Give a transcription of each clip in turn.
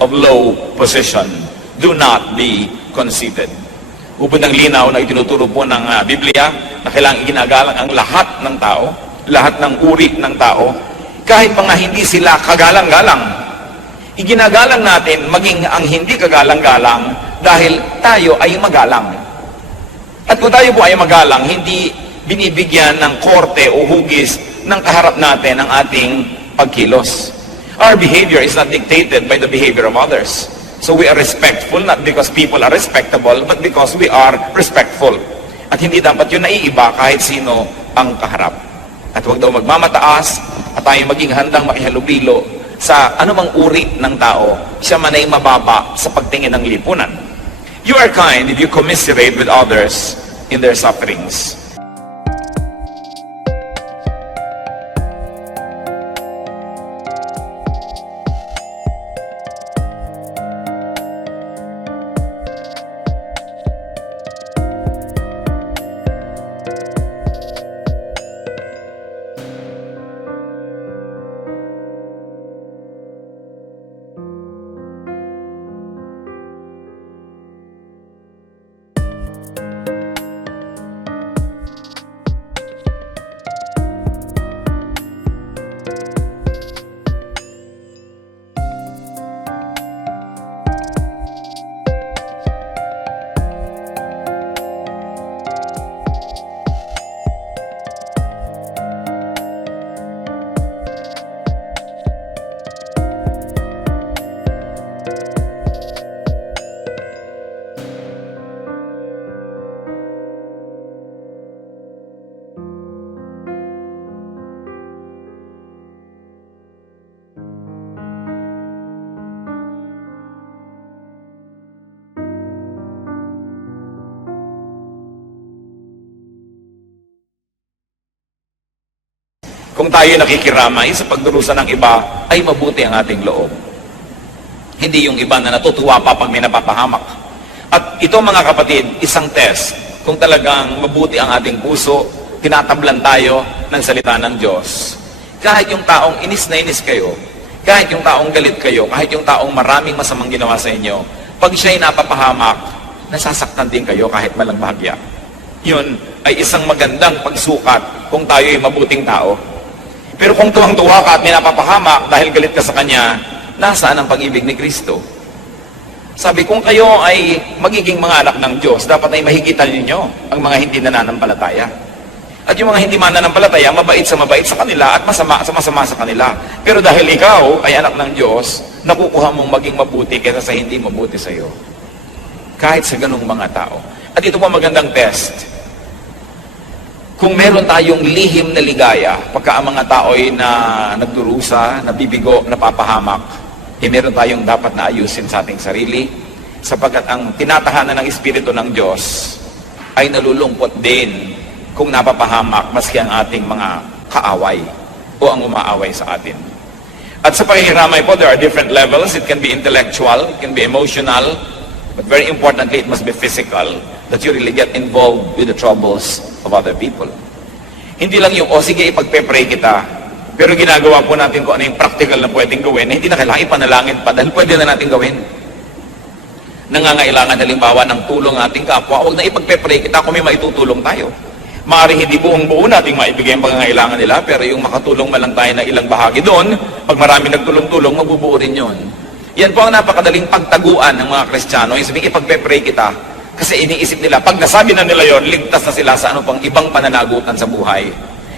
of low position. Do not be conceited. Ubod ng linaw na itinuturo po ng Biblia na kailangang ginagalang ang lahat ng tao, lahat ng uri ng tao, kahit mga hindi sila kagalang-galang. Iginagalang natin maging ang hindi kagalang-galang dahil tayo ay magalang. At kung tayo po ay magalang, hindi binibigyan ng korte o hugis ng kaharap natin ang ating pagkilos. Our behavior is not dictated by the behavior of others. So we are respectful, not because people are respectable, but because we are respectful. At hindi dapat yun naiiba kahit sino ang kaharap. At huwag daw magmamataas at tayo maging handang makihalubilo sa anumang uri ng tao, siya man ay mababa sa pagtingin ng lipunan. You are kind if you commiserate with others in their sufferings. Kung tayo nakikiramay sa pagdurusa ng iba, ay mabuti ang ating loob. Hindi yung iba na natutuwa pa pag may napapahamak. At ito mga kapatid, isang test. Kung talagang mabuti ang ating puso, tinatablan tayo ng salita ng Diyos. Kahit yung taong inis na inis kayo, kahit yung taong galit kayo, kahit yung taong maraming masamang ginawa sa inyo, pag siya'y napapahamak, nasasaktan din kayo kahit malang bahagya. Yun ay isang magandang pagsukat kung tayo ay mabuting tao. Pero kung tuwang-tuwa ka at may napapahamak dahil galit ka sa Kanya, nasaan ang pag-ibig ni Kristo? Sabi, kung kayo ay magiging mga anak ng Diyos, dapat ay mahigitan ninyo ang mga hindi nananampalataya. At yung mga hindi mananampalataya, mabait sa kanila at masama sa kanila. Pero dahil ikaw ay anak ng Diyos, nakukuha mong maging mabuti kaysa sa hindi mabuti sa iyo. Kahit sa ganung mga tao. At ito po magandang test. Kung meron tayong lihim na ligaya, pagka ang mga tao ay nagdurusa, nabibigo, napapahamak, meron tayong dapat na ayusin sa ating sarili, sapagkat ang tinatahanan ng Espiritu ng Diyos ay nalulungkot din kung napapahamak maski ang ating mga kaaway o ang umaaway sa atin. At sa pakikiramay po, there are different levels. It can be intellectual, it can be emotional, but very importantly, it must be physical, that you really get involved with the troubles of other people. Hindi lang yung, sige, ipagpe-pray kita, pero ginagawa po natin kung ano yung practical na pwedeng gawin, na hindi na kailangan ipanalangin pa, dahil pwede na natin gawin. Nangangailangan halimbawa ng tulong ating kapwa, huwag na ipagpe-pray kita kung may maitutulong tayo. Maaaring hindi buong-buo nating maibigay ang pangangailangan nila, pero yung makatulong man lang tayo na ilang bahagi doon, pag marami nagtulong-tulong, mabubuo rin yun. Yan po ang napakadaling pagtaguan ng mga Kristiyano, yung sabihin, ipagpe-pray kita. Kasi iniisip nila, pag nasabi na nila yon, ligtas na sila sa ano pang ibang pananagutan sa buhay.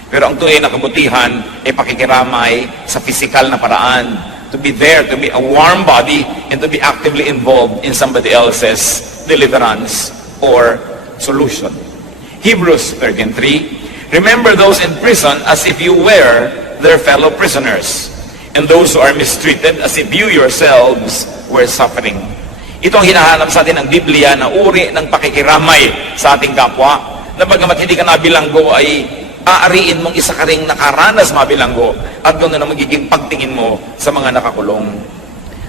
Pero ang tunay na kabutihan ay pakikiramay sa physical na paraan. To be there, to be a warm body, and to be actively involved in somebody else's deliverance or solution. Hebrews 13:3, remember those in prison as if you were their fellow prisoners, and those who are mistreated as if you yourselves were suffering. Ito ang hinahanap sa atin ng Biblia na uri ng pakikiramay sa ating kapwa, na bagamat hindi ka nabilanggo ay aariin mong isa ka ring nakaranas mabilanggo at ganoon na magiging pagtingin mo sa mga nakakulong.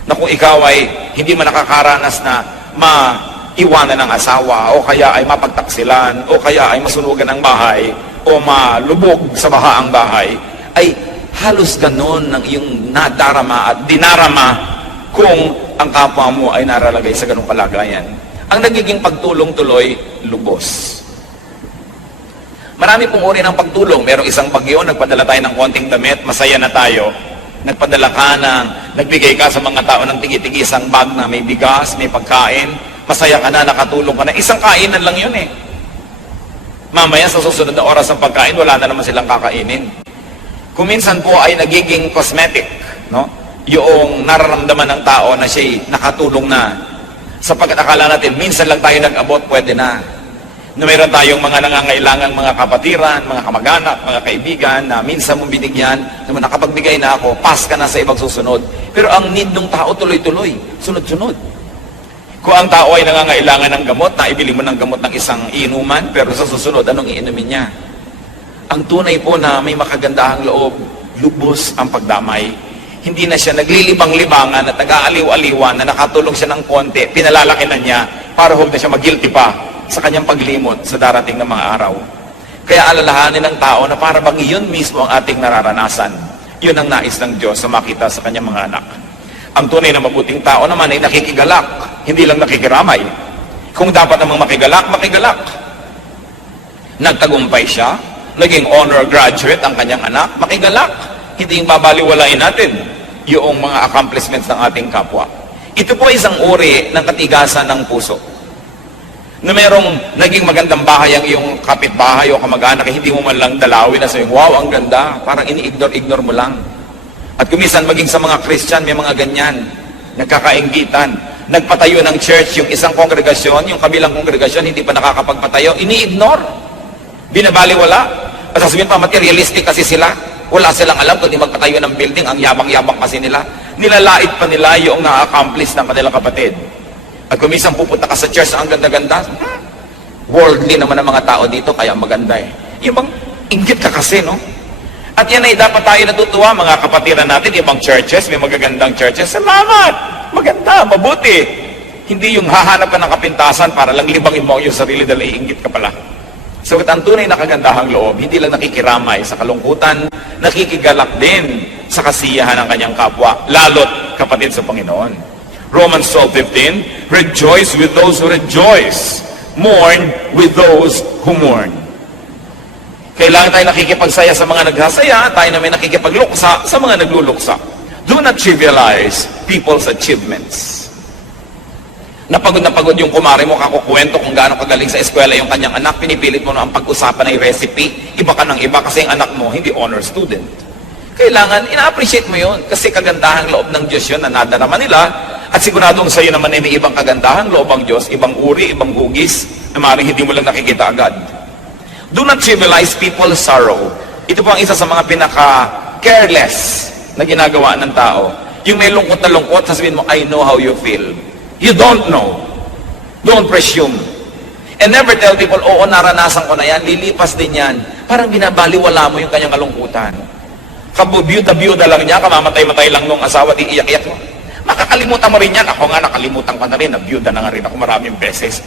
Na kung ikaw ay hindi man nakakaranas na maiwanan ng asawa, o kaya ay mapagtaksilan, o kaya ay masunugan ng bahay, o malubog sa baha ang bahay, ay halos ganoon ng iyong nadarama at dinarama kung ang kapwa mo ay naralagay sa ganung kalagayan. Ang nagiging pagtulong tuloy, lubos. Marami pong uri ng pagtulong. Merong isang bagyo, nagpadala tayo ng konting damit, masaya na tayo. Nagpadala ka nagbigay ka sa mga tao ng tigi-tigisang bag na may bigas, may pagkain. Masaya ka na, nakatulong ka na. Isang kainan lang yun eh. Mamaya sa susunod na oras ng pagkain, wala na naman silang kakainin. Kung minsan po ay nagiging cosmetic, no? Yung nararamdaman ng tao na siya'y nakatulong na. Sapagkat akala natin, minsan lang tayo nag-abot, pwede na. Na mayroon tayong mga nangangailangang mga kapatiran, mga kamag-anak, mga kaibigan na minsan mong binigyan, naman nakapagbigay na ako, pass ka na sa ibang susunod. Pero ang need ng tao tuloy-tuloy, sunod-sunod. Kung ang tao ay nangangailangan ng gamot, naibili mo ng gamot ng isang inuman, pero sa susunod, anong iinumin niya? Ang tunay po na may makagandahang loob, lubos ang pagdamay. Hindi na siya naglilibang-libangan at nag-aaliw-aliwan na nakatulong siya ng konti, pinalalaki na niya para huwag na siya mag-guilty pa sa kanyang paglimot sa darating na mga araw. Kaya alalahanin ng tao na para bang iyon mismo ang ating nararanasan. Yun ang nais ng Diyos sa makita sa kanyang mga anak. Ang tunay na mabuting tao naman ay nakikigalak, hindi lang nakikiramay. Kung dapat namang makigalak, makigalak. Nagtagumpay siya, naging honor graduate ang kanyang anak, makigalak. Hindi yung babaliwalain natin yung mga accomplishments ng ating kapwa. Ito po ay isang uri ng katigasan ng puso. Na merong naging magandang bahay ang iyong kapitbahay o kamag-anak, hindi mo man lang dalawin na sabihin, wow, ang ganda. Parang ini-ignore mo lang. At kumisan maging sa mga Christian, may mga ganyan. Nagkakainggitan. Nagpatayo ng church, yung isang kongregasyon, yung kabilang kongregasyon, hindi pa nakakapagpatayo, ini-ignore. Binabaliwala. At sasabihin pa, materialistic kasi sila. Wala silang alam kundi magpatayo ng building, ang yabang-yabang kasi nila. Nilalait pa nila yung na-accomplish ng kanilang kapatid. At kung minsan pupunta ka sa church, ang ganda-ganda, worldly naman ang mga tao dito, kaya maganda eh. Yung bang, inggit ka kasi, no? At yan ay dapat tayo natutuwa, mga kapatiran natin, ibang churches, may magagandang churches. Salamat! Maganda, mabuti. Hindi yung hahanap ka ng kapintasan para lang libangin mo yung sarili dahil iinggit ka pala. So, ang tunay na kagandahang loob, hindi lang nakikiramay sa kalungkutan, nakikigalak din sa kasiyahan ng kanyang kapwa, lalo't kapatid sa Panginoon. Romans 12:15, rejoice with those who rejoice, mourn with those who mourn. Kailangan tayo nakikipagsaya sa mga nagsasaya, tayo naman nakikipagluksa sa mga nagluluksa. Do not trivialize people's achievements. Napagod na pagod yung kumare mo, kakukwento kung gaano kagaling sa eskwela yung kanyang anak, pinipilit mo na ang pag-usapan ng recipe, iba ka ng iba kasi ang anak mo hindi honor student. Kailangan, ina-appreciate mo yun kasi kagandahang loob ng Diyos yun na nadarama nila. At siguradong sa iyo naman ay may ibang kagandahan, loob ang Diyos, ibang uri, ibang hugis, na maaaring hindi mo lang nakikita agad. Do not trivialize people's sorrow. Ito po ang isa sa mga pinaka-careless na ginagawa ng tao. Yung may lungkot na lungkot, sasabihin mo, I know how you feel. You don't know. Don't presume. And never tell people, oo, naranasan ko na yan, lilipas din yan. Parang binabaliwala mo yung kanyang kalungkutan. Kabubiyuda-biyuda lang niya, kamamatay-matay lang nung asawa, di iyak-iyak mo. Makakalimutan mo rin yan. Ako nga, nakalimutan ko na rin. Nabiyuda na nga rin ako maraming beses.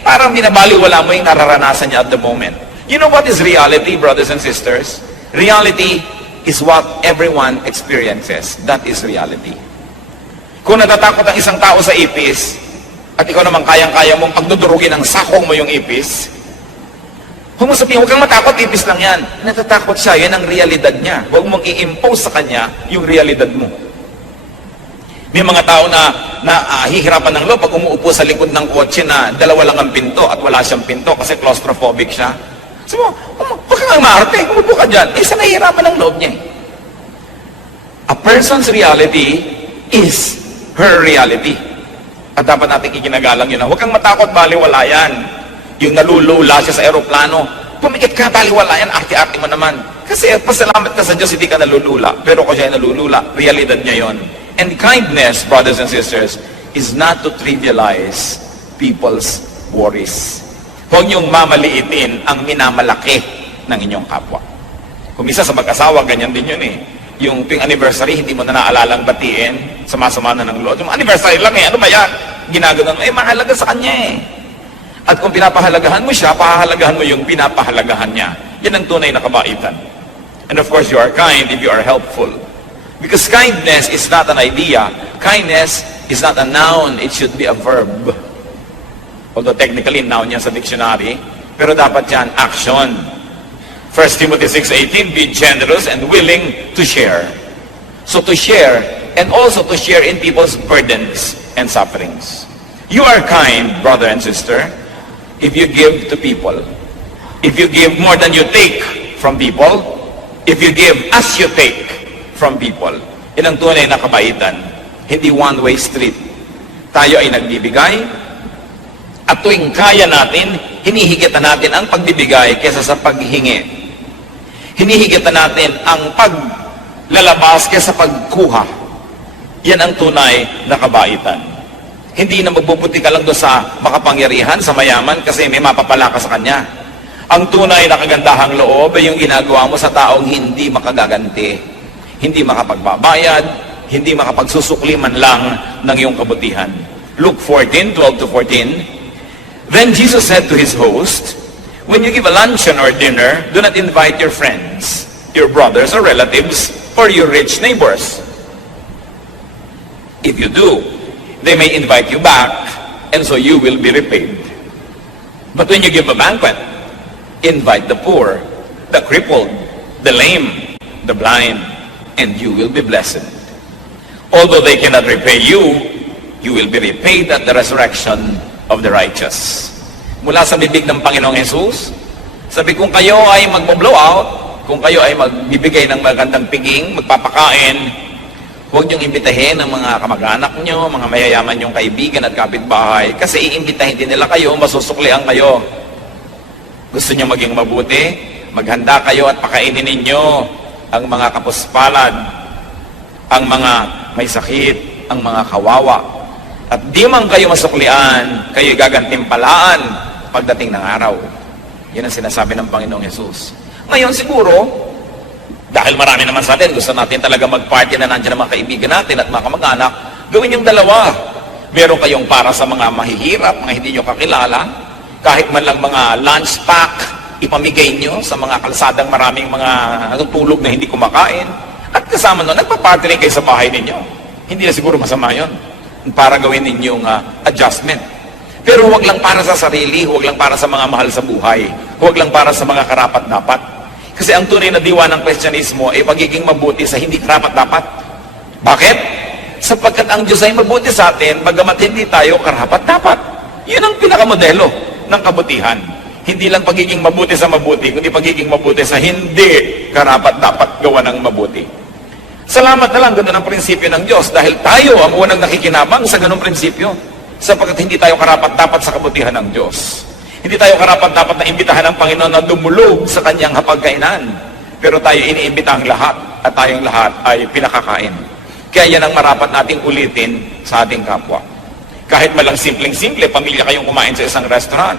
Parang binabaliwala mo yung nararanasan niya at the moment. You know what is reality, brothers and sisters? Reality is what everyone experiences. That is reality. Kung natatakot ang isang tao sa ipis, at ikaw naman kayang-kaya mong pagdudurugin ng sakong mo yung ipis, huwag mo sabihin, huwag kang matakot, ipis lang yan. Natatakot siya, yan ang realidad niya. Huwag mong i-impose sa kanya yung realidad mo. May mga tao na hihirapan ng loob pag umuupo sa likod ng kotse na dalawa lang ang pinto at wala siyang pinto kasi claustrophobic siya. Sabi mo, huwag kang maarte, umupo ka dyan. Isa nahihirapan ng loob niya. A person's reality is her reality. At dapat natin iginagalang yun. Huwag kang matakot, baliwala yan. Yung nalulula siya sa aeroplano, pumikit ka, baliwala yan, arte-arte mo naman. Kasi pasalamat ka sa Diyos, hindi ka nalulula. Pero kung siya ay nalulula, realidad niya yon. And kindness, brothers and sisters, is not to trivialize people's worries. Huwag niyong mamaliitin ang minamalaki ng inyong kapwa. Kung isa sa mag-asawa, ganyan din yun eh. Yung tuwing anniversary, hindi mo na naalalang batiin, sama-sama na ng loob. Yung anniversary lang eh, ano ba yan? Ginagawa mo, mahalaga sa kanya eh. At kung pinapahalagahan mo siya, pahahalagahan mo yung pinapahalagahan niya. Yan ang tunay na kabaitan. And of course, you are kind if you are helpful. Because kindness is not an idea. Kindness is not a noun. It should be a verb. Although technically, noun yan sa dictionary. Pero dapat yan, action. 1 Timothy 6:18, be generous and willing to share. So to share, and also to share in people's burdens and sufferings. You are kind, brother and sister, if you give to people. If you give more than you take from people, if you give as you take from people. Yan ang tunay na kabaitan. Hindi one-way street. Tayo ay nagbibigay, at tuwing kaya natin, hinihigitan natin ang pagbibigay kaysa sa paghingi. Hinihigitan natin ang paglalabas kaysa pagkuha. Yan ang tunay na kabaitan. Hindi na magbubuti ka lang doon sa makapangyarihan, sa mayaman, kasi may mapapala ka sa kanya. Ang tunay na kagandahang loob ay yung ginagawa mo sa taong hindi makagaganti, hindi makapagbabayad, hindi makapagsusukli man lang ng iyong kabutihan. Luke 14:12-14, then Jesus said to his host, when you give a luncheon or dinner, do not invite your friends, your brothers or relatives, or your rich neighbors. If you do, they may invite you back, and so you will be repaid. But when you give a banquet, invite the poor, the crippled, the lame, the blind, and you will be blessed. Although they cannot repay you, you will be repaid at the resurrection of the righteous. Mula sa bibig ng Panginoong Jesus, sabi, kung kayo ay mag-blow out, kung kayo ay magbibigay ng magandang piging, magpapakain, huwag niyong imbitahin ang mga kamag-anak niyo, mga mayayaman niyong kaibigan at kapitbahay, kasi iimbitahin din nila kayo, masusuklihan kayo. Gusto niyo maging mabuti, maghanda kayo at pakainin ninyo ang mga kapuspalad, ang mga may sakit, ang mga kawawa. At di man kayo masuklian, kayo gagantimpalaan pagdating ng araw. Yan ang sinasabi ng Panginoong Yesus. Ngayon siguro, dahil marami naman sa atin, gusto natin talaga mag-party na nandiyan ang mga kaibigan natin at mga kamag-anak, gawin yung dalawa. Meron kayong para sa mga mahihirap, mga hindi nyo kakilala, kahit man lang mga lunch pack, ipamigay nyo sa mga kalsadang maraming mga natutulog na hindi kumakain. At kasama nun, nagpa-party rin kayo sa bahay ninyo. Hindi na siguro masama yun para gawin ninyong adjustment. Pero huwag lang para sa sarili, huwag lang para sa mga mahal sa buhay, huwag lang para sa mga karapat-dapat. Kasi ang tunay na diwa ng Kristyanismo ay pagiging mabuti sa hindi karapat-dapat. Bakit? Sapagkat ang Diyos ay mabuti sa atin, bagamat hindi tayo karapat-dapat. Yun ang pinakamodelo ng kabutihan. Hindi lang pagiging mabuti sa mabuti, kundi pagiging mabuti sa hindi karapat-dapat gawa ng mabuti. Salamat na lang, ganoon ang prinsipyo ng Diyos dahil tayo ang unang nakikinabang sa ganung prinsipyo sapagkat hindi tayo karapat-dapat sa kabutihan ng Diyos. Hindi tayo karapat-dapat na imbitahan ng Panginoon na dumulog sa kanyang hapagkainan. Pero tayo iniimbita ang lahat at tayong lahat ay pinakakain. Kaya yan ang marapat nating ulitin sa ating kapwa. Kahit malang simpleng-simple, pamilya kayong kumain sa isang restaurant.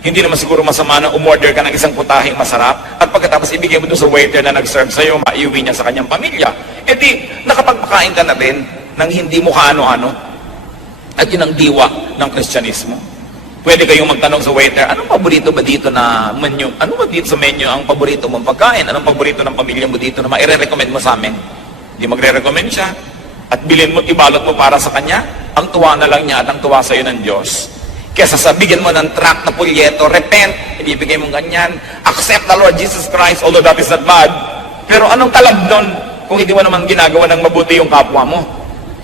Hindi naman siguro masama na umorder ka ng isang putahing masarap at pagkatapos ibigay mo doon sa waiter na nag-serve sa'yo, maiuwi niya sa kanyang pamilya. E di, nakapagpakain ka na rin ng hindi mo kaano-ano. At yun ang diwa ng Kristyanismo. Pwede kayong magtanong sa waiter, anong paborito ba dito na menu? Ano ba dito sa menu ang paborito mong pagkain? Anong paborito ng pamilya mo dito na maire-recommend mo sa amin? Hindi magre-recommend siya. At bilhin mo, ibalot mo para sa kanya. Ang tuwa na lang niya at ang tuwa sa iyo ng Diyos. Kesa sa bigyan mo ng tract na pulyeto, repent, ibibigay mong ganyan, accept the Lord Jesus Christ, although that is not bad. Pero anong talab nun kung hindi mo naman ginagawa ng mabuti yung kapwa mo?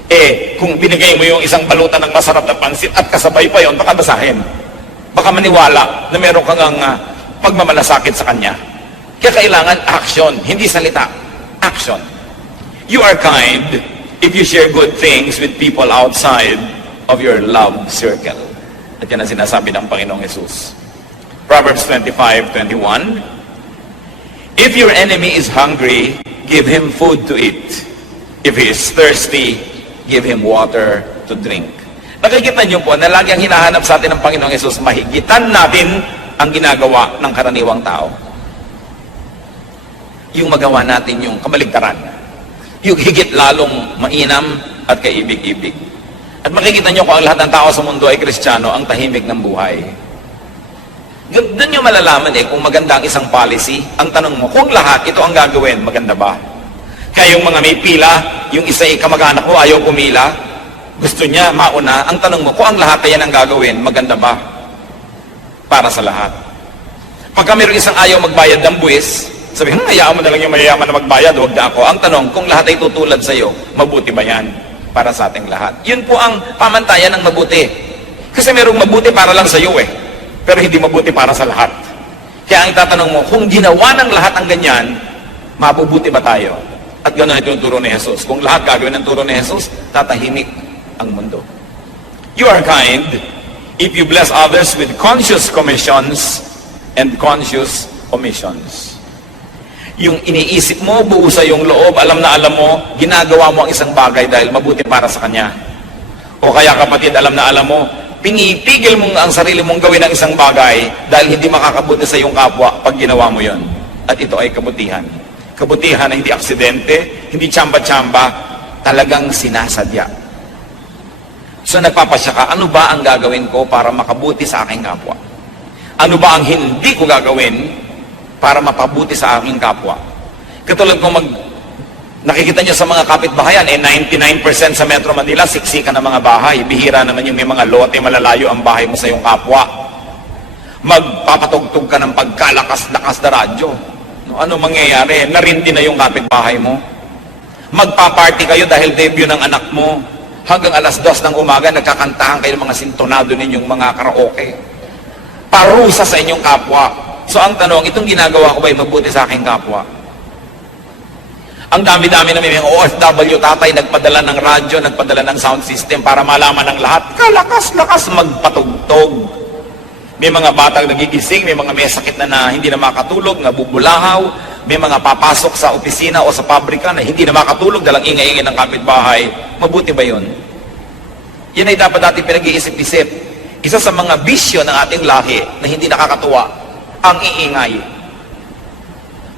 Eh, kung binigay mo yung isang balutan ng masarap na pansit at kasabay pa yon, baka basahin. Baka maniwala na meron kang pagmamalasakit sa kanya. Kaya kailangan action, hindi salita. Action. You are kind if you share good things with people outside of your love circle. At yan ang sinasabi ng Panginoong Jesus. Proverbs 25:21. If your enemy is hungry, give him food to eat. If he is thirsty, give him water to drink. Nakikita niyo po na lagi ang hinahanap sa atin ng Panginoong Jesus, mahigitan natin ang ginagawa ng karaniwang tao. Yung magawa natin yung kamaligtaran. Yung higit lalong mainam at kaibig-ibig. At makikita niyo kung ang lahat ng tao sa mundo ay Kristiyano, ang tahimik ng buhay. Doon niyo malalaman kung maganda ang isang policy. Ang tanong mo, kung lahat ito ang gagawin, maganda ba? Kaya yung mga may pila, yung isa ay kamag-anak mo, ayaw pumila, gusto niya mauna. Ang tanong mo, kung ang lahat ay yan ang gagawin, maganda ba para sa lahat? Pagka mayroong isang ayaw magbayad ng buwis, sabi, hayaan mo na lang yung mayayaman na magbayad, huwag na ako. Ang tanong, kung lahat ay tutulad sa iyo, mabuti ba yan para sa ating lahat? Yun po ang pamantayan ng mabuti. Kasi mayroong mabuti para lang sa iyo pero hindi mabuti para sa lahat. Kaya ang itatanong mo, kung ginawa ng lahat ang ganyan, mabubuti ba tayo? At gano'n ito yung turo ni Jesus. Kung lahat gagawin ng turo ni Jesus, tatahimik ang mundo. You are kind if you bless others with conscious commissions and conscious omissions. Yung iniisip mo, buo sa iyong loob, alam na alam mo, ginagawa mo ang isang bagay dahil mabuti para sa Kanya. O kaya kapatid, alam na alam mo, pinipigil mo ang sarili mong gawin ang isang bagay dahil hindi makakabuti sa iyong kapwa pag ginawa mo yon. At ito ay kabutihan. Kabutihan na hindi aksidente, hindi tsamba-tsamba, talagang sinasadya. So nagpapasya ka, ano ba ang gagawin ko para makabuti sa aking kapwa? Ano ba ang hindi ko gagawin para mapabuti sa aking kapwa? Katulad kung nakikita nyo sa mga kapitbahayan, 99% sa Metro Manila, siksikan ng mga bahay. Bihira naman yung may mga lote, malalayo ang bahay mo sa iyong kapwa. Magpapatugtog ka ng pagkalakas-lakas na radyo. Ano mangyayari? Narindi na yung kapitbahay mo. Magpaparty kayo dahil debut ng anak mo. Hanggang alas 2 ng umaga, nagkakantahan kayo ng mga sintonado ninyong mga karaoke. Parusa sa inyong kapwa. So ang tanong, itong ginagawa ko ba'y mabuti sa aking kapwa? Ang dami-dami na may mga OFW tatay, nagpadala ng radyo, nagpadala ng sound system para malaman ng lahat, kalakas-lakas magpatugtog. May mga batang nagigising, may mga may sakit na hindi na makatulog, nabubulahaw, may mga papasok sa opisina o sa pabrika na hindi na makatulog dahil ang ingay-ingay ng kapitbahay. Mabuti ba yun? Yan ay dapat natin pinag-iisip-isip. Isa sa mga bisyo ng ating lahi na hindi nakakatuwa, ang iingay.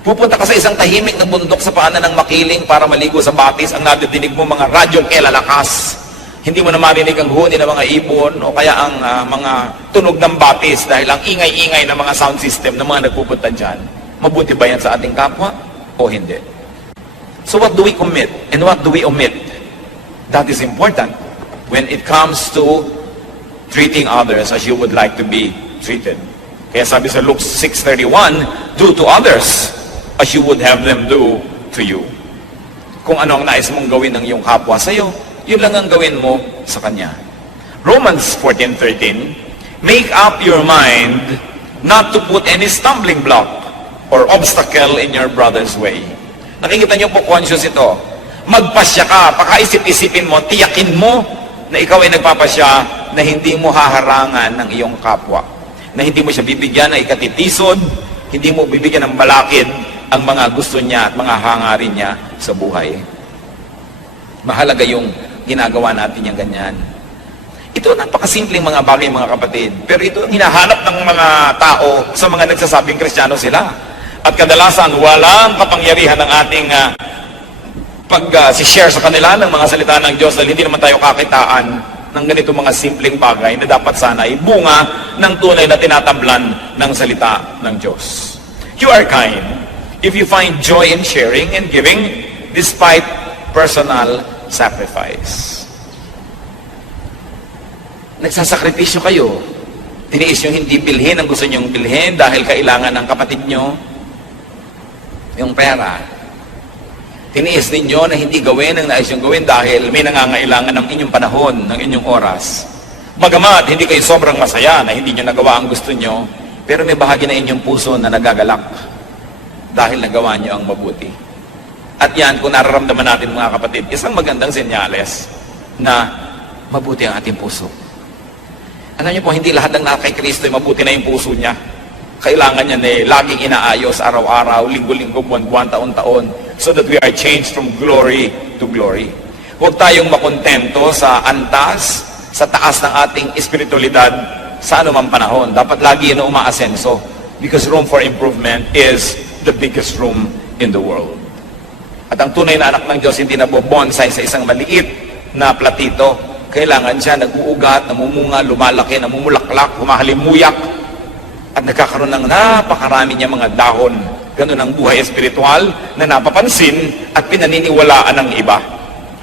Pupunta ka sa isang tahimik na bundok sa paanan ng makiling para maligo sa batis, ang nadidinig mo mga radyong elalakas. Hindi mo na marinig ang huni ng mga ibon o kaya ang mga tunog ng batis dahil ang ingay-ingay ng mga sound system ng mga nagpupunta dyan. Mabuti ba yan sa ating kapwa o hindi? So what do we commit and what do we omit? That is important when it comes to treating others as you would like to be treated. Kaya sabi sa Luke 6:31, do to others as you would have them do to you. Kung ano ang nais mong gawin ng iyong kapwa sa iyo, yun lang ang gawin mo sa kanya. Romans 14:13, make up your mind not to put any stumbling block or obstacle in your brother's way. Nakikita niyo po, conscious ito. Magpasya ka, pakaisip-isipin mo, tiyakin mo na ikaw ay nagpapasya na hindi mo haharangan ng iyong kapwa. Na hindi mo siya bibigyan ng ikatitisod, hindi mo bibigyan ng balakid ang mga gusto niya at mga hangarin niya sa buhay. Mahalaga yung ginagawa natin yung ganyan. Ito napakasimpleng mga bagay, mga kapatid. Pero ito ang hinahanap ng mga tao sa mga nagsasabing Kristiyano sila. At kadalasan, walang kapangyarihan ng ating pag-share sa kanila ng mga salita ng Diyos dahil hindi naman tayo kakitaan ng ganito mga simpleng bagay na dapat sana ay bunga ng tunay na tinatablan ng salita ng Diyos. You are kind if you find joy in sharing and giving despite personal sacrifice. Nagsasakripisyo kayo. Tiniis nyo hindi bilhin ang gusto nyong bilhin dahil kailangan ng kapatid nyo yung pera. Tiniis ninyo na hindi gawin ang nais nyong gawin dahil may nangangailangan ng inyong panahon, ng inyong oras. Bagamat hindi kayo sobrang masaya na hindi nyo nagawa ang gusto nyo, pero may bahagi na inyong puso na nagagalak dahil nagawa nyo ang mabuti. At yan, kung nararamdaman natin mga kapatid, isang magandang senyales na mabuti ang ating puso. Alam niyo po, hindi lahat ng nakay Kristo ay mabuti na yung puso niya. Kailangan niya na laging inaayos araw-araw, linggo-linggo, buwan-buwan, taon-taon, so that we are changed from glory to glory. Huwag tayong makontento sa antas, sa taas ng ating espiritualidad sa anumang panahon. Dapat lagi na umaasenso because room for improvement is the biggest room in the world. At ang tunay na anak ng Diyos hindi nabobonsay sa isang maliit na platito. Kailangan siya nag-uugat, namumunga, lumalaki, namumulaklak, humahalimuyak, at nagkakaroon ng napakarami niya mga dahon Ganun ang buhay espiritual na napapansin at pinaniniwalaan ng iba.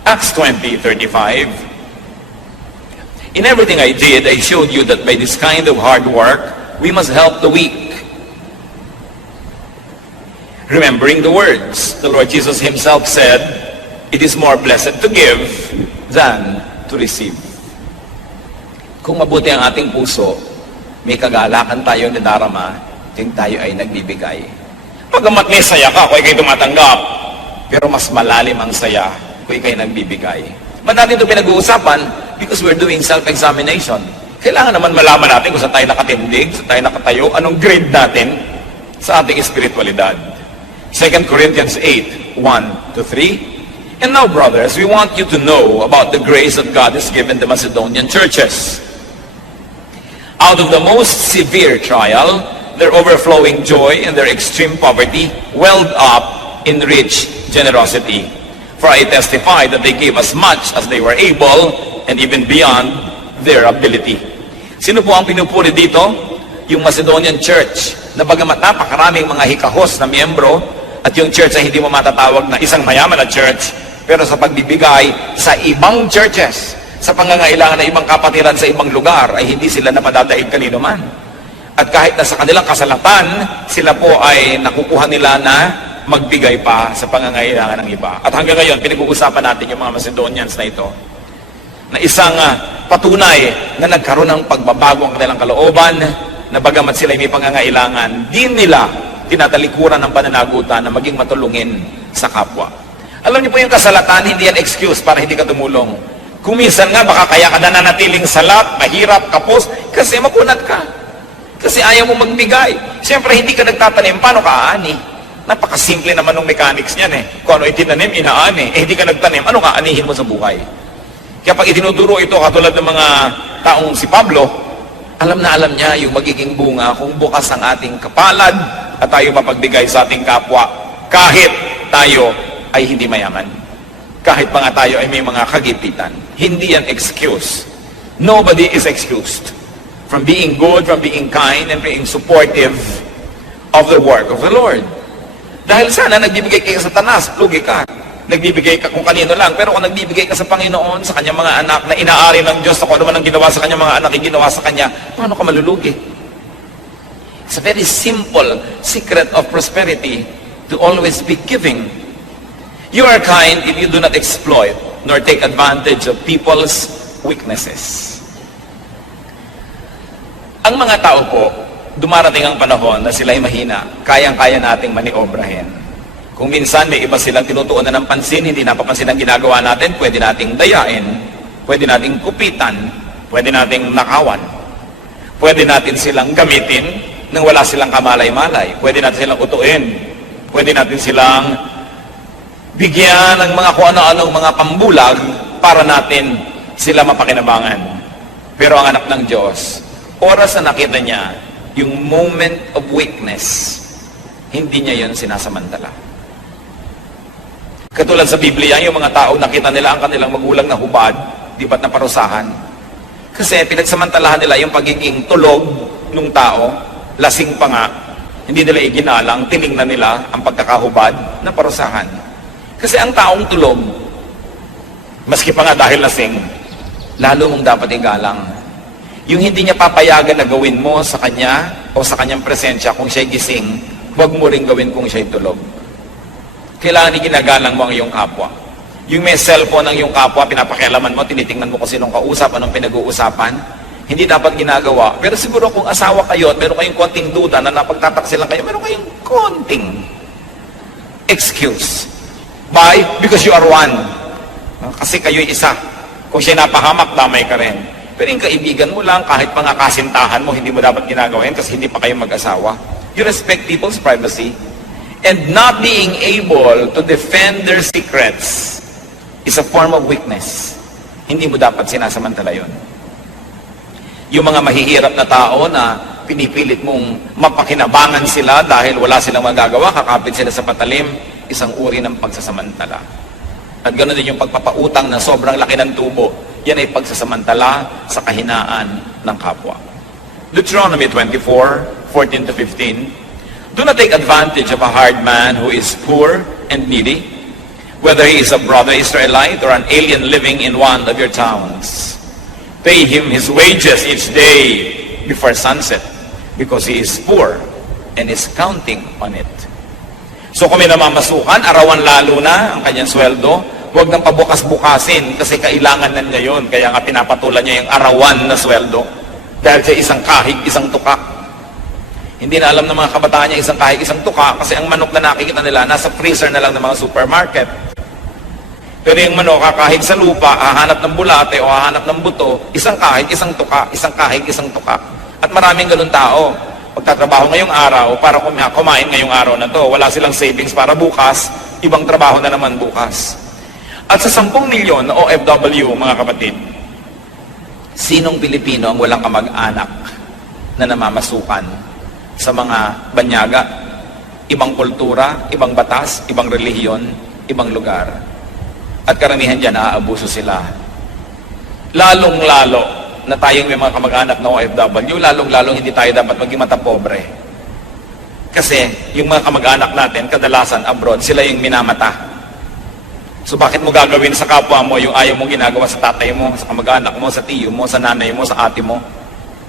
Acts 20:35. In everything I did, I showed you that by this kind of hard work, we must help the weak. Remembering the words, the Lord Jesus himself said, it is more blessed to give than to receive. Kung mabuti ang ating puso, may kagalakan tayo na darama, ting tayo ay nagbibigay. Pagamat may saya ka, kung ikay tumatanggap, pero mas malalim ang saya kung ikay nagbibigay. Ba't natin ito pinag-uusapan? Because we're doing self-examination. Kailangan naman malaman natin kung saan tayo nakatindig, saan tayo nakatayo, anong grade natin sa ating espiritualidad. 2 Corinthians 8:1-3. And now, brothers, we want you to know about the grace that God has given the Macedonian churches. Out of the most severe trial, their overflowing joy and their extreme poverty welled up in rich generosity. For I testify that they gave as much as they were able and even beyond their ability. Sino po ang pinupuri dito? Yung Macedonian church, na bagamat napakaraming mga hikahos na miyembro, at yung church ay hindi mo matatawag na isang mayaman na church, pero sa pagbibigay sa ibang churches, sa pangangailangan ng ibang kapatiran sa ibang lugar, ay hindi sila napadadaig kanino man. At kahit na sa kanilang kasalatan, sila po ay nakukuha nila na magbigay pa sa pangangailangan ng iba. At hanggang ngayon, pinag-uusapan natin yung mga Macedonians na ito, na isang patunay na nagkaroon ng pagbabago ang kanilang kalooban, na bagamat sila may pangangailangan, di nila tinatalikuran ng pananagutan na maging matulungin sa kapwa. Alam niyo po yung kasalatan, hindi yan excuse para hindi ka tumulong. Kung minsan nga, baka kaya ka nananatiling salat, mahirap, kapos, kasi makunat ka. Kasi ayaw mo magbigay. Siyempre, hindi ka nagtatanim, paano ka aani? Napakasimple naman ng mechanics niyan eh. Kung ano itinanim, inaani. Hindi ka nagtanim, ano kaanihin mo sa buhay? Kaya pag itinuturo ito, katulad ng mga taong si Pablo, alam na alam niya yung magiging bunga kung bukas ang ating kapalad at tayo mapagbigay sa ating kapwa kahit tayo ay hindi mayaman. Kahit pa nga tayo ay may mga kagipitan. Hindi yan excuse. Nobody is excused from being good, from being kind, and being supportive of the work of the Lord. Dahil sana nagbibigay ka sa Satanas, lugi ka. Nagbibigay ka kung kanino lang. Pero kung nagbibigay ka sa Panginoon, sa kanyang mga anak, na inaari ng Diyos, kung ano man ang ginawa sa kanyang mga anak, ay ginawa sa kanya, paano ka malulugi? It's a very simple secret of prosperity to always be giving. You are kind if you do not exploit nor take advantage of people's weaknesses. Ang mga tao po, dumarating ang panahon na sila'y mahina, kayang-kaya nating maniobrahin. Kung minsan may iba silang tinutuunan ng pansin, hindi napapansin ang ginagawa natin, pwede nating dayain, pwede nating kupitan, pwede nating nakawan, pwede natin silang gamitin nang wala silang kamalay-malay, pwede natin silang utuin, pwede natin silang bigyan ng mga kung ano-anong mga pambulag para natin sila mapakinabangan. Pero ang anak ng Diyos, oras na nakita niya yung moment of weakness, hindi niya yun sinasamantala. Katulad sa Biblia, yung mga tao nakita nila ang kanilang magulang na hubad, di ba't naparusahan? Kasi pinagsamantalahan nila yung pagiging tulog ng tao, lasing pa nga, hindi nila iginalang, tiningnan nila ang pagkakahubad, naparusahan. Kasi ang taong tulog, maski pa nga dahil lasing, lalo mong dapat igalang. Yung hindi niya papayagan na gawin mo sa kanya o sa kanyang presensya kung siya'y gising, huwag mo rin gawin kung siya'y tulog. Kailangan ginagalang mo ang iyong kapwa. Yung may cellphone ng iyong kapwa, pinapakialaman mo, tinitingnan mo kung sinong kausap, anong pinag-uusapan, hindi dapat ginagawa. Pero siguro kung asawa kayo at meron kayong konting duda na napagtataksilan kayo, meron kayong konting excuse. Why? Because you are one. Kasi kayo'y isa. Kung siya'y napahamak, damay ka rin. Pero yung kaibigan mo lang, kahit mga kasintahan mo, hindi mo dapat ginagawa yan kasi hindi pa kayo mag-asawa. You respect people's privacy. And not being able to defend their secrets is a form of weakness. Hindi mo dapat sinasamantala yun. Yung mga mahihirap na tao na pinipilit mong mapakinabangan sila dahil wala silang magagawa, kakapit sila sa patalim, isang uri ng pagsasamantala. At ganoon din yung pagpapautang na sobrang laki ng tubo. Yan ay pagsasamantala sa kahinaan ng kapwa. Deuteronomy 24:14-15. Do not take advantage of a hard man who is poor and needy, whether he is a brother Israelite or an alien living in one of your towns. Pay him his wages each day before sunset, because he is poor and is counting on it. So kung may namamasukan, arawan lalo na ang kanyang sweldo, huwag nang pabukas-bukasin kasi kailangan na niya yun. Kaya nga pinapatulan niya yung arawan na sweldo. Dahil sa isang kahig, isang tuka. Hindi na alam ng mga kabataan niya isang kahig, isang tuka kasi ang manok na nakikita nila nasa freezer na lang ng mga supermarket. Pero yung manok kakahig sa lupa, hahanap ng bulate o hahanap ng buto, isang kahig, isang tuka, isang kahig, isang tuka. At maraming ganun tao. Magtatrabaho ngayong araw para kumain ngayong araw na to. Wala silang savings para bukas, ibang trabaho na naman bukas. At sa 10 milyon na OFW, mga kapatid, sinong Pilipino ang walang kamag-anak na namamasukan sa mga banyaga, ibang kultura, ibang batas, ibang relihiyon, ibang lugar? At karamihan dyan, naaabuso sila. Lalong-lalo na tayong may mga kamag-anak na OFW, lalong-lalong hindi tayo dapat maging matapobre. Kasi yung mga kamag-anak natin, kadalasan abroad, sila yung minamata. So bakit mo gagawin sa kapwa mo yung ayaw mong ginagawa sa tatay mo, sa kamag-anak mo, sa tiyo mo, sa nanay mo, sa ate mo?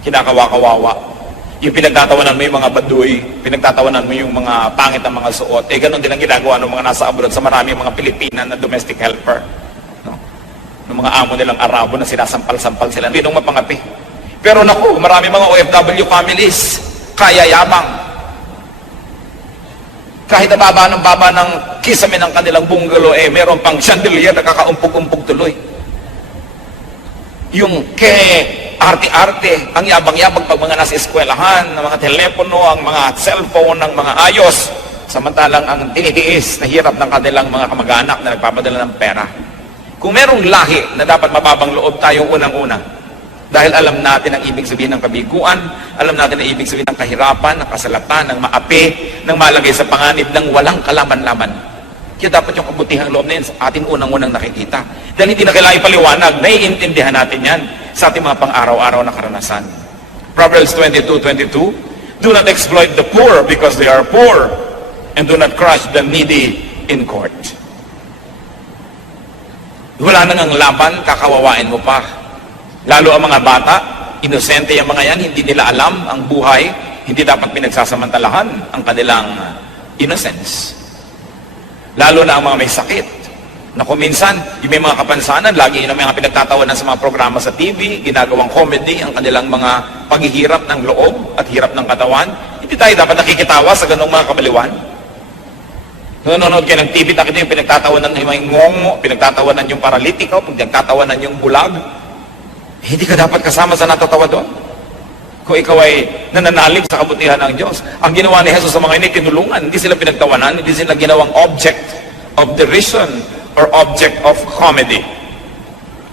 Kinakawa-kawawa. Yung pinagtatawanan mo yung mga baduy, pinagtatawanan mo yung mga pangit na mga suot, ganun din ang ginagawa ng mga nasa abroad sa maraming mga Pilipina na domestic helper. Ng mga amo nilang Arabo na sinasampal-sampal sila, hindi nung mapangapi. Pero naku, marami mga OFW families, kaya yabang. Kahit baba ng kisame ng kanilang bungalow, meron pang chandelier na kakaumpog-umpog tuloy. Yung arte-arte, ang yabang-yabang pag mga nasa eskwelahan, ng mga telepono, ang mga cellphone, ng mga ayos, samantalang ang tinitiis na hirap ng kanilang mga kamag-anak na nagpapadala ng pera. Kung merong lahi na dapat mababang loob tayo unang-una, dahil alam natin ang ibig sabihin ng kabiguan, alam natin ang ibig sabihin ng kahirapan, ng kasalatan, ng maapi, ng malagay sa panganib, ng walang kalaman-laman. Kaya dapat yung kabutihang loob na yun sa ating unang-unang nakikita. Dahil hindi na kailangan ipaliwanag, naiintindihan natin yan sa ating mga pang-araw-araw na karanasan. Proverbs 22:22, do not exploit the poor because they are poor, and do not crush the needy in court. Wala nang ang laban, kakawawain mo pa. Lalo ang mga bata, inosente yung mga yan, hindi nila alam ang buhay, hindi dapat pinagsasamantalahan ang kanilang innocence. Lalo na ang mga may sakit, na kung minsan, yung may mga kapansanan, lagi yun ang mga pinagtatawanan sa mga programa sa TV, ginagawang comedy, ang kanilang mga paghihirap ng loob at hirap ng katawan. Hindi tayo dapat nakikitawa sa ganong mga kabaliwan. Nanonood kayo ng TV, nakita yung pinagtatawanan ng mga ngongo, pinagtatawanan yung paralitiko, pinagtatawanan yung bulag. Hindi ka dapat kasama sa natatawa doon. Kung ikaw ay nananalig sa kabutihan ng Diyos. Ang ginawa ni Jesus sa mga ini, tinulungan. Hindi sila pinagtawanan, hindi sila ginawang object of derision or object of comedy.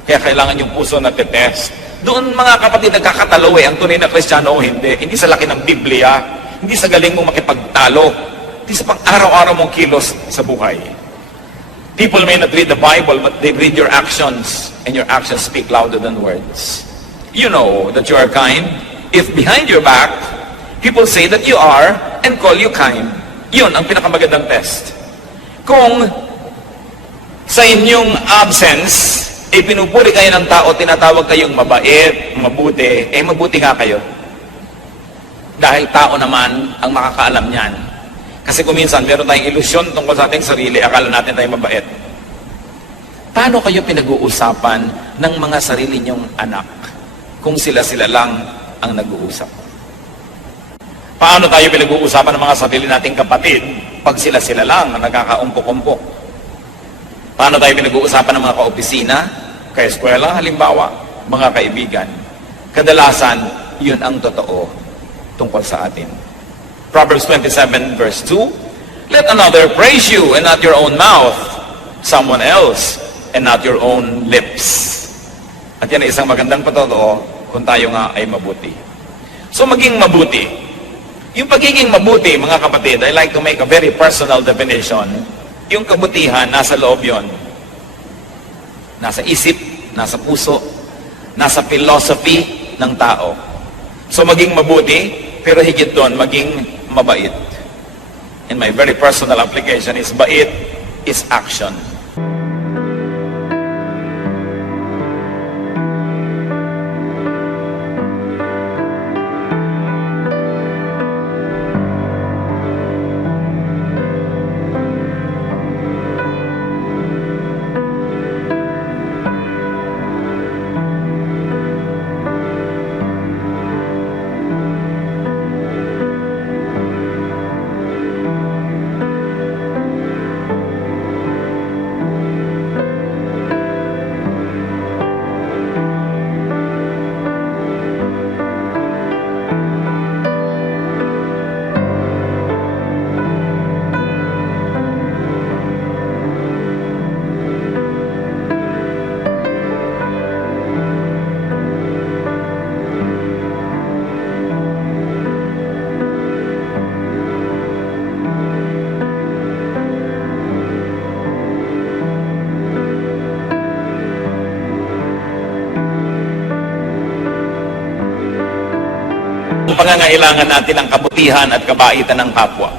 Kaya kailangan yung puso na titest. Doon mga kapatid, nagkakatalo ang tunay na Kristiyano o hindi. Hindi sa laki ng Biblia, hindi sa galing mong makipagtalo, hindi sa pang-araw-araw mong kilos sa buhay. People may not read the Bible, but they read your actions, and your actions speak louder than words. You know that you are kind if behind your back, people say that you are and call you kind. Yun ang pinakamagandang test. Kung sa inyong absence, pinupuri kayo ng tao, tinatawag kayong mabait, mabuti, mabuti nga kayo. Dahil tao naman ang makakaalam niyan. Kasi kung minsan, meron tayong ilusyon tungkol sa ating sarili, akala natin tayong mabait. Paano kayo pinag-uusapan ng mga sarili niyong anak kung sila-sila lang ang nag-uusap? Paano tayo pinag-uusapan ng mga sarili nating kapatid pag sila-sila lang ang nagkakaumpok-umpok? Paano tayo pinag-uusapan ng mga kaopisina, kaeskwela, halimbawa, mga kaibigan? Kadalasan, yun ang totoo tungkol sa atin. Proverbs 27 verse 2, let another praise you and not your own mouth, someone else and not your own lips. At yan ay isang magandang patotoo kung tayo nga ay mabuti. So maging mabuti. Yung pagiging mabuti, mga kapatid, I like to make a very personal definition. Yung kabutihan, nasa loob yon. Nasa isip, nasa puso, nasa philosophy ng tao. So maging mabuti, pero higit doon, maging mabait. in my very personal application is bait is action. Pangangailangan natin ang kabutihan at kabaitan ng kapwa.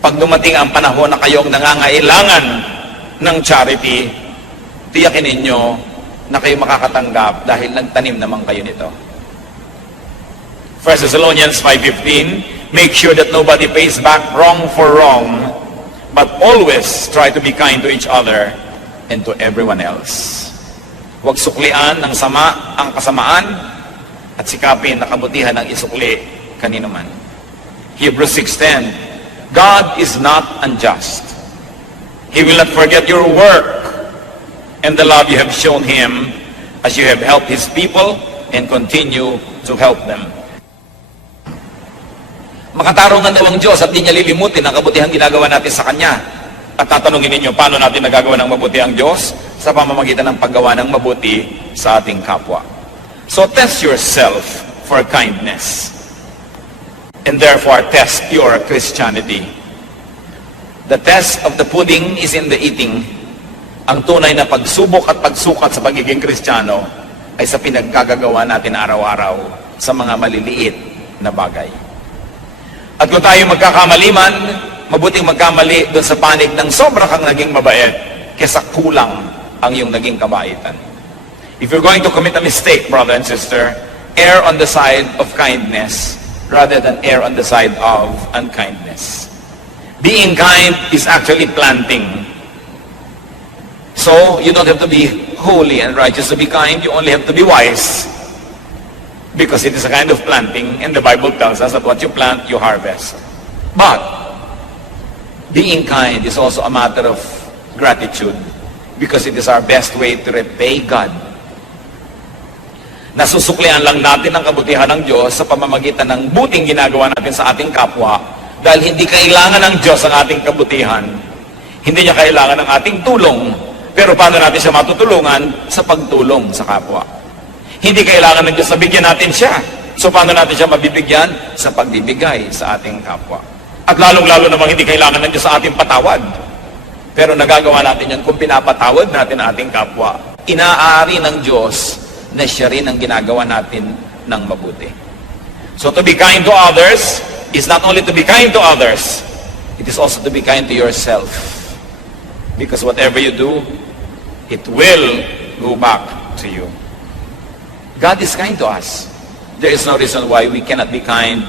Pag dumating ang panahon na kayong nangangailangan ng charity, tiyakin ninyo na kayo makakatanggap dahil nagtanim naman kayo nito. 1 Thessalonians 5:15, make sure that nobody pays back wrong for wrong, but always try to be kind to each other and to everyone else. Huwag suklian ng sama ang kasamaan, at sikapin na kabutihan ng isukli kanino man. Hebrews 6:10, God is not unjust. He will not forget your work and the love you have shown Him as you have helped His people and continue to help them. Makatarungan daw ang Diyos at di niya lilimutin ang kabutihan ginagawa natin sa Kanya. At tatanungin ninyo, paano natin nagagawa ng mabuti ang Diyos? Sa pamamagitan ng paggawa ng mabuti sa ating kapwa. So test yourself for kindness, and therefore test your Christianity. The test of the pudding is in the eating. Ang tunay na pagsubok at pagsukat sa pagiging Kristiyano ay sa pinagkagagawa natin araw-araw sa mga maliliit na bagay. At kung tayo magkakamali man, mabuting magkamali doon sa panig ng sobra kang naging mabait kesa kulang ang iyong naging kabaitan. If you're going to commit a mistake, brother and sister, err on the side of kindness rather than err on the side of unkindness. Being kind is actually planting. So, you don't have to be holy and righteous to be kind. You only have to be wise. Because it is a kind of planting, and the Bible tells us that what you plant, you harvest. But, being kind is also a matter of gratitude. Because it is our best way to repay God. Nasusuklian lang natin ang kabutihan ng Diyos sa pamamagitan ng buting ginagawa natin sa ating kapwa dahil hindi kailangan ng Diyos ang ating kabutihan. Hindi niya kailangan ng ating tulong. Pero paano natin siya matutulungan? Sa pagtulong sa kapwa. Hindi kailangan ng Diyos na bigyan natin siya. So paano natin siya mabibigyan? Sa pagbibigay sa ating kapwa. At lalong-lalo namang hindi kailangan ng Diyos sa ating patawad. Pero nagagawa natin yan kung pinapatawad natin ang ating kapwa. Inaari ng Diyos na siya rin ang ginagawa natin ng mabuti. So to be kind to others is not only to be kind to others, it is also to be kind to yourself. Because whatever you do, it will go back to you. God is kind to us. There is no reason why we cannot be kind